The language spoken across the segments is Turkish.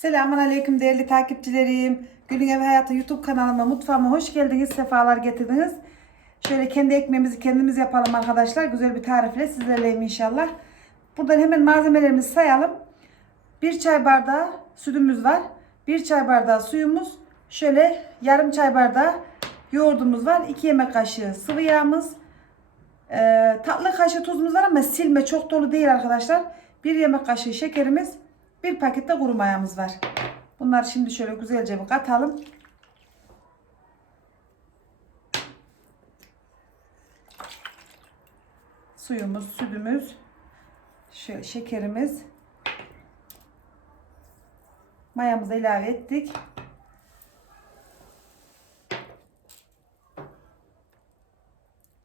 Selamun Aleyküm değerli takipçilerim. Gülün Ev Hayatı YouTube kanalıma, mutfağıma hoş geldiniz, sefalar getirdiniz. Şöyle kendi ekmeğimizi kendimiz yapalım arkadaşlar. Güzel bir tarifle sizlerleyim inşallah. Buradan hemen malzemelerimizi sayalım. Bir çay bardağı sütümüz var. Bir çay bardağı suyumuz. Şöyle yarım çay bardağı yoğurdumuz var. 2 yemek kaşığı sıvı yağımız. Ee, tatlı kaşığı tuzumuz var ama silme çok dolu değil arkadaşlar. Bir yemek kaşığı şekerimiz. Bir pakette kuru mayamız var. Bunları şimdi şöyle güzelce bir katalım. Suyumuz, sütümüz, şekerimiz. Mayamızı ilave ettik.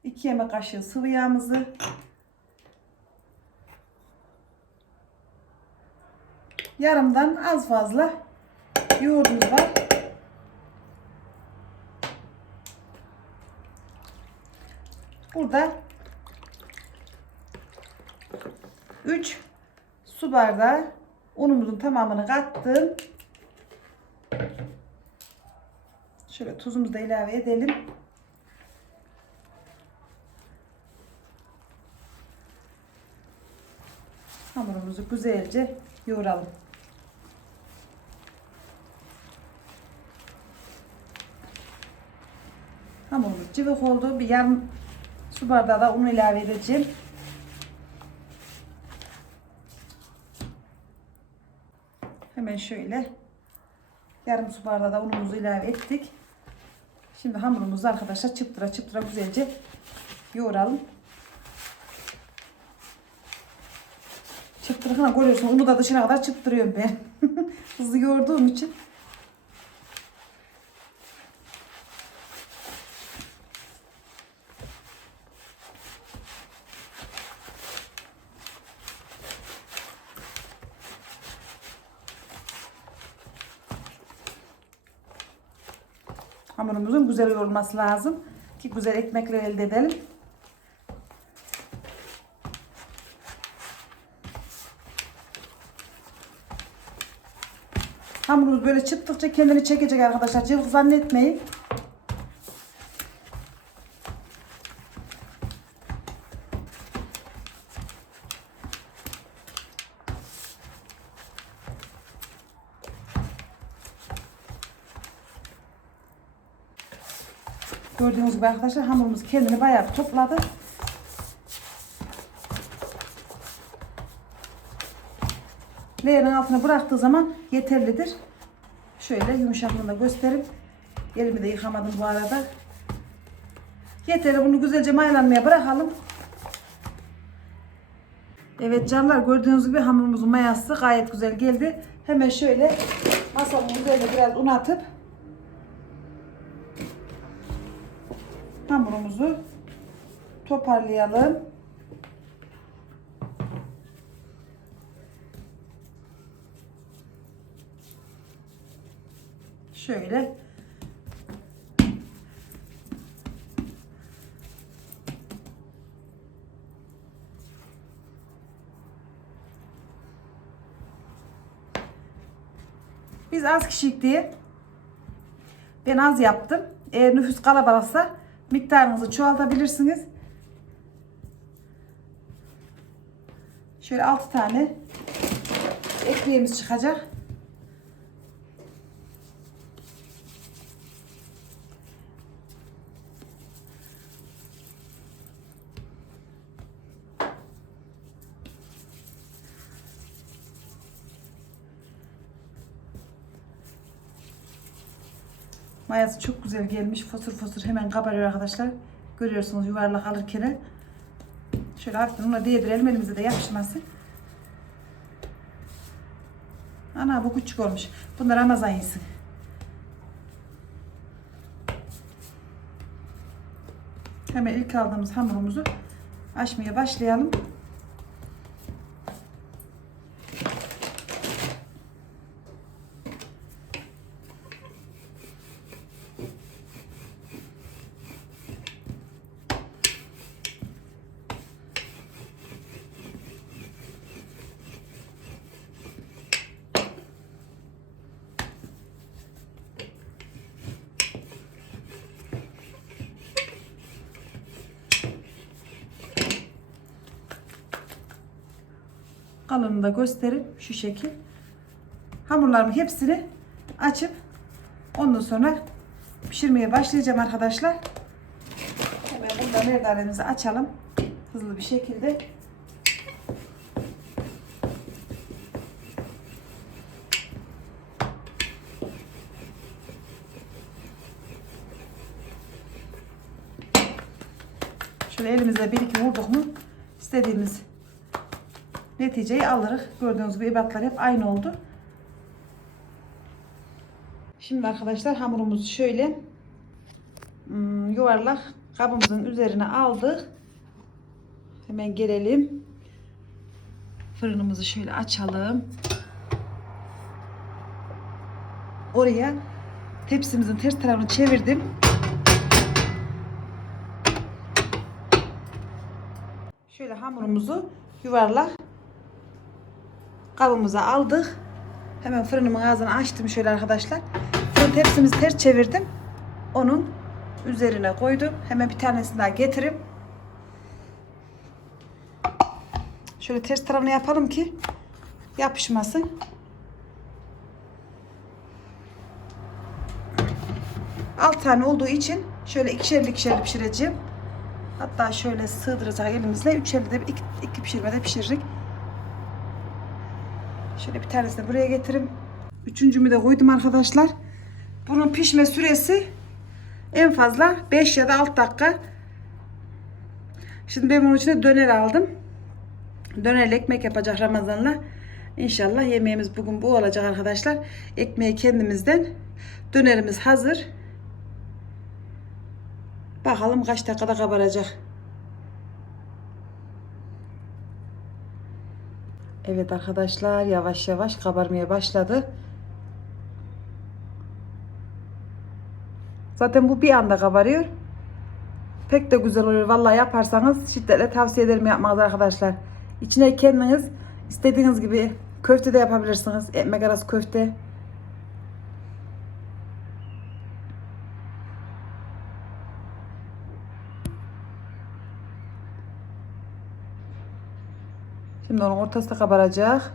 İki yemek kaşığı sıvı yağımızı yarımdan az fazla yoğurdumuz var. Burada 3 su bardağı unumuzun tamamını kattım. Şöyle tuzumuzu da ilave edelim. Hamurumuzu güzelce yoğuralım. Hamurumuz cıvık oldu. Bir yarım su bardağı da un ilave edeceğim. Hemen şöyle yarım su bardağı da unumuzu ilave ettik. Şimdi hamurumuzu arkadaşlar çıptıra çıptıra güzelce yoğuralım. Çıptırıkına görüyorsun. Unu da dışına kadar çıptırıyorum ben. Hızlı yoğurduğum için. Hamurumuzun güzel yoğurması lazım. Ki güzel ekmekler elde edelim. Hamurumuz böyle çıktıkça kendini çekecek arkadaşlar. Cıvık zannetmeyin. Gördüğünüz gibi arkadaşlar hamurumuz kendini bayağı topladı. Leğenin altına bıraktığı zaman yeterlidir. Şöyle yumuşaklığını da gösterip elimi de yıkamadım bu arada. Yeterli bunu güzelce mayalanmaya bırakalım. Evet canlar gördüğünüz gibi hamurumuzun mayası gayet güzel geldi. Hemen şöyle masamın üzerine biraz un atıp hamurumuzu toparlayalım. Şöyle Biz az kişilik diye ben az yaptım. Eğer nüfus kalabalıksa miktarınızı çoğaltabilirsiniz. Şöyle 6 tane ekmeğimiz çıkacak. Mayası çok güzel gelmiş. Fosur fosur hemen kabarıyor arkadaşlar. Görüyorsunuz yuvarlak alırken. Şöyle hafiften ona değdirelim elimize de yapışmasın. Ana bu küçük olmuş. Bunlar Ramazan yesin. Hemen ilk aldığımız hamurumuzu açmaya başlayalım. Kalınını da göstereyim. Şu şekil. Hamurlarımı hepsini açıp ondan sonra pişirmeye başlayacağım arkadaşlar. Hemen burada merdanemizi açalım. Hızlı bir şekilde. Şöyle elimizle bir iki vurduk mu istediğimiz neticeyi alırız. Gördüğünüz gibi ebatlar hep aynı oldu. Şimdi arkadaşlar hamurumuzu şöyle hmm, yuvarlak kabımızın üzerine aldık. Hemen gelelim. Fırınımızı şöyle açalım. Oraya tepsimizin ters tarafını çevirdim. Şöyle hamurumuzu yuvarlak kabımıza aldık. Hemen fırınımın ağzını açtım şöyle arkadaşlar. Fırın tepsimizi ters çevirdim. Onun üzerine koydum. Hemen bir tanesini daha getirip şöyle ters tarafını yapalım ki yapışmasın. Alt tane olduğu için şöyle ikişerli ikişerli pişireceğim. Hatta şöyle sığdıracak elimizle üçerli de iki, iki pişirmede pişiririk. Şöyle bir tanesini buraya getireyim. Üçüncümü de koydum arkadaşlar. Bunun pişme süresi en fazla 5 ya da 6 dakika. Şimdi ben bunun içine döner aldım. Dönerle ekmek yapacak Ramazan'la. İnşallah yemeğimiz bugün bu olacak arkadaşlar. Ekmeği kendimizden. Dönerimiz hazır. Bakalım kaç dakikada kabaracak. Evet arkadaşlar yavaş yavaş kabarmaya başladı. Zaten bu bir anda kabarıyor. Pek de güzel oluyor. Vallahi yaparsanız şiddetle tavsiye ederim yapmanızı arkadaşlar. İçine kendiniz istediğiniz gibi köfte de yapabilirsiniz. Ekmek arası köfte. Şimdi onun ortası da kabaracak.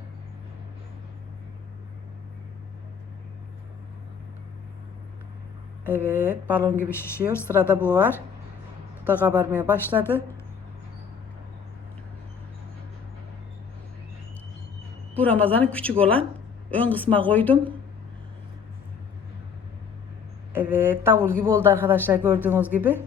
Evet, balon gibi şişiyor. Sırada bu var. Bu da kabarmaya başladı. Bu Ramazan'ın küçük olan ön kısma koydum. Evet, davul gibi oldu arkadaşlar gördüğünüz gibi.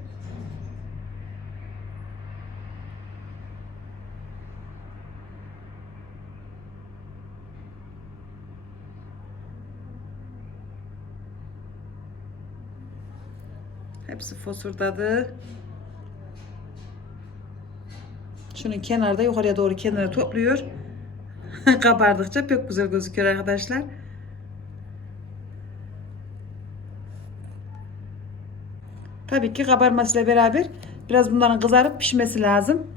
Hepsi fosurdadı. Şunun kenarda yukarıya doğru kenara topluyor. Kabardıkça çok güzel gözüküyor arkadaşlar. Tabii ki kabarmasıyla beraber biraz bunların kızarıp pişmesi lazım.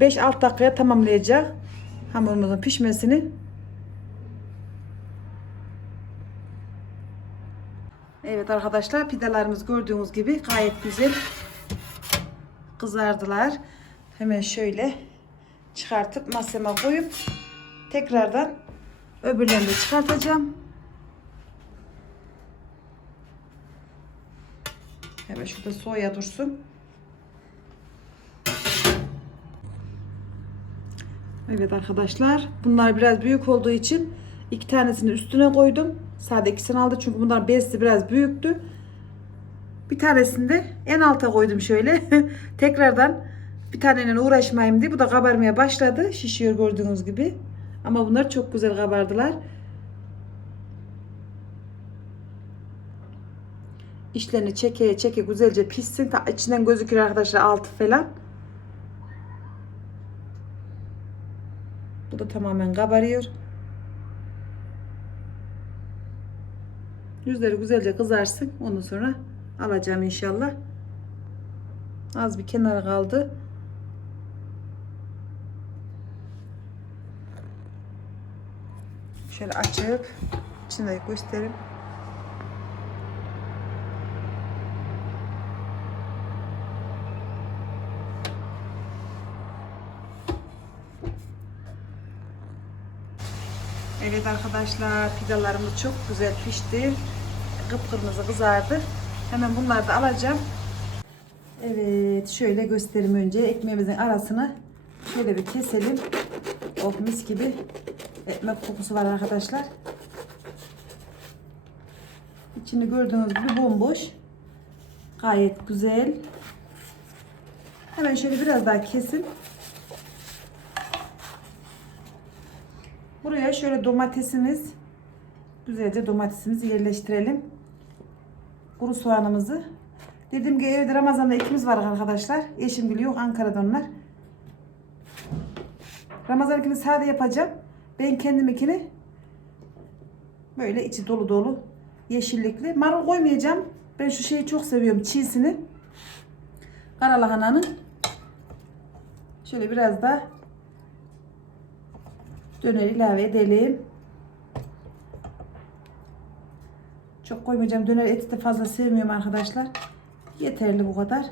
5-6 dakikaya tamamlayacak hamurumuzun pişmesini. Evet arkadaşlar pidelerimiz gördüğünüz gibi gayet güzel kızardılar. Hemen şöyle çıkartıp masama koyup tekrardan öbürlerini de çıkartacağım. Hemen şurada soya dursun. Evet arkadaşlar bunlar biraz büyük olduğu için iki tanesini üstüne koydum. Sadece ikisini aldı çünkü bunlar besi biraz büyüktü. Bir tanesini de en alta koydum şöyle. Tekrardan bir taneyle uğraşmayayım diye. Bu da kabarmaya başladı. Şişiyor gördüğünüz gibi. Ama bunlar çok güzel kabardılar. İşlerini çeke çeke güzelce pişsin. Ta içinden gözüküyor arkadaşlar altı falan. Bu da tamamen kabarıyor. Yüzleri güzelce kızarsın. Ondan sonra alacağım inşallah. Az bir kenara kaldı. Şöyle açıp içinde göstereyim. Evet arkadaşlar pidyalarımız çok güzel pişti. Kıpkırmızı kızardı. Hemen bunları da alacağım. Evet şöyle göstereyim önce ekmeğimizin arasını şöyle bir keselim. Oh mis gibi ekmek kokusu var arkadaşlar. İçini gördüğünüz gibi bomboş. Gayet güzel. Hemen şöyle biraz daha kesin. Buraya şöyle domatesimiz güzelce domatesimizi yerleştirelim. Kuru soğanımızı. Dediğim gibi evde Ramazan'da ikimiz var arkadaşlar. Eşim biliyor Ankara'da onlar. Ramazan ikini sade yapacağım. Ben kendimikini böyle içi dolu dolu yeşillikli. Marul koymayacağım. Ben şu şeyi çok seviyorum. Çiğsini. Kara. Şöyle biraz da döner ilave edelim. Çok koymayacağım. Döner eti de fazla sevmiyorum arkadaşlar. Yeterli bu kadar.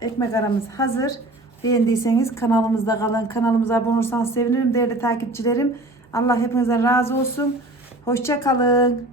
Ekmek aramız hazır. Beğendiyseniz kanalımızda kalın. Kanalımıza abone olursanız sevinirim değerli takipçilerim. Allah hepinizden razı olsun. Hoşça kalın.